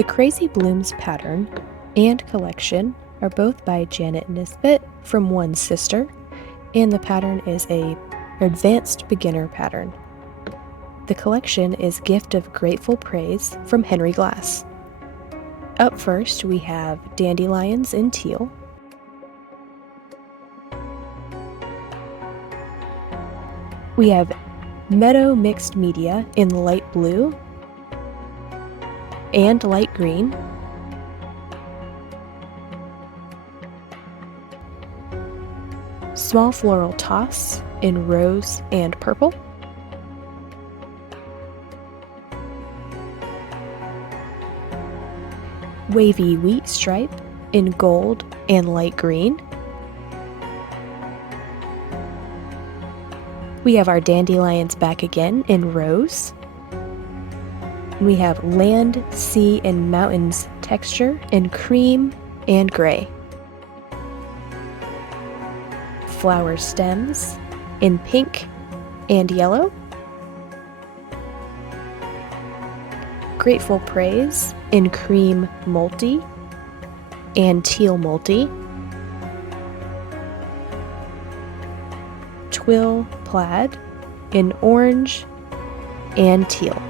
The Crazy Blooms pattern and collection are both by Janet Nesbitt from One Sister, and the pattern is an advanced beginner pattern. The collection is Gift of Grateful Praise from Henry Glass. Up first, we have dandelions in teal, we have meadow mixed media in light blue and light green, small floral toss in rose and purple, wavy wheat stripe in gold and light green. We have our dandelions back again in rose. We have land, sea, and mountains texture in cream and gray. Flower stems in pink and yellow. Grateful Praise in cream multi and teal multi. Twill plaid in orange and teal.